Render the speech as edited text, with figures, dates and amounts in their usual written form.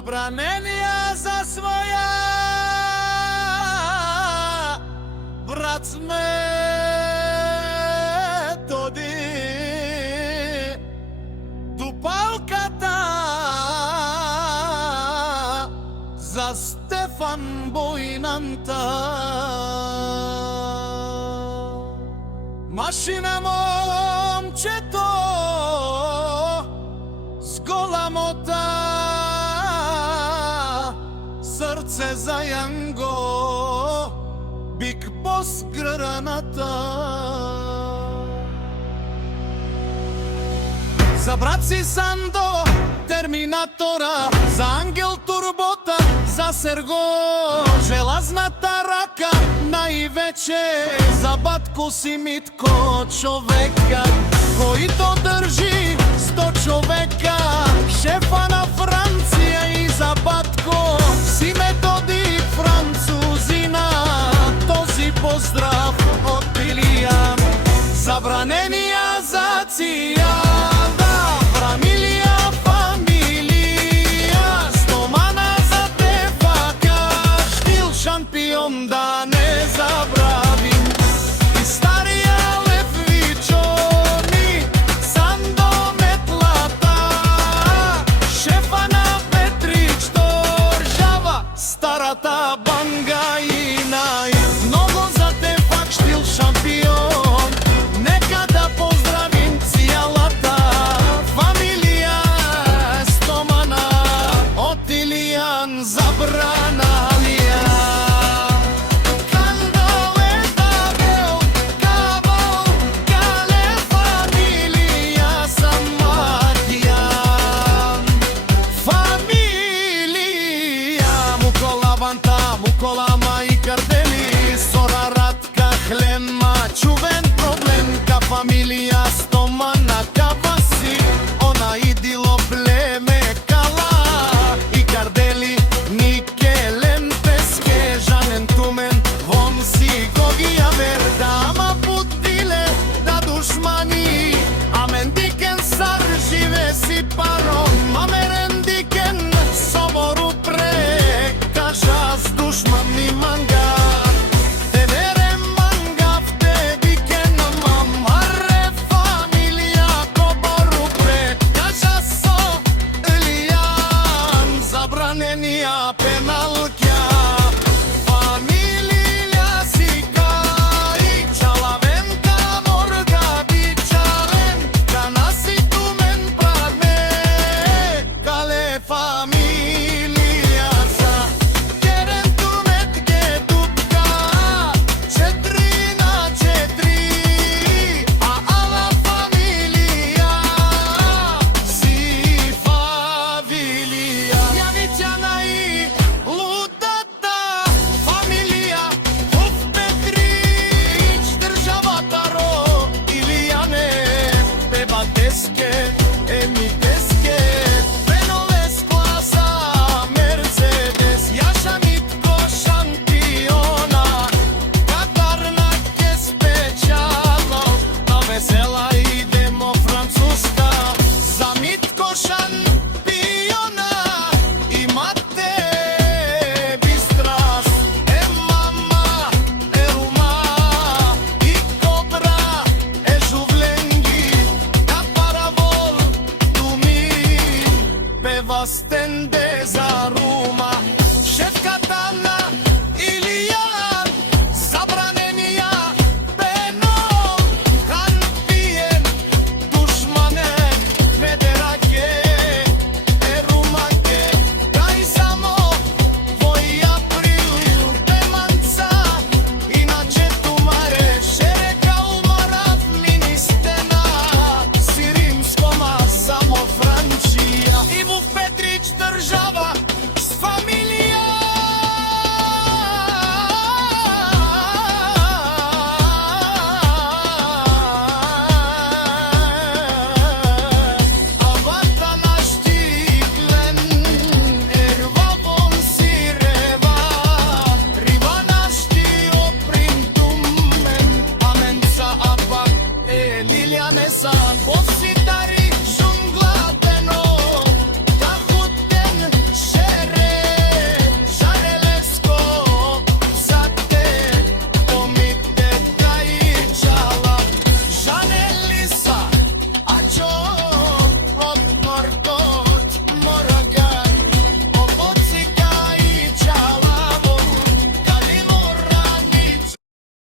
Забраненија за своја брат Методи, тупалката за Стефан Бојнанта. Машина момчето с голамота, срце за јанго, Биг Бос граната. За брат си Сандо, Терминатора, за Ангел Турбота, за Серго, желазната рака, највече за батко си Митко, човека којто држи 100 човека, шефа на Франција. И за батко си Методи, французина, този поздрав од Илија. Забраненија за цијада, фамилија, стомана за тефака, штил шампион да не забравим. И старија Лев Вичони, Сандо метлата, шефа на Петрич држава, старата бангаина. И много за тефак, штил шампион, нека да поздравим цијалата фамилија стомана од Илијан. Забраналија кандалетабел кабал кале фамилија саматјан. Фамилија Муколаванта, Муколама и Кардели, Сора Радка Хлема, чувен проблемка фамилија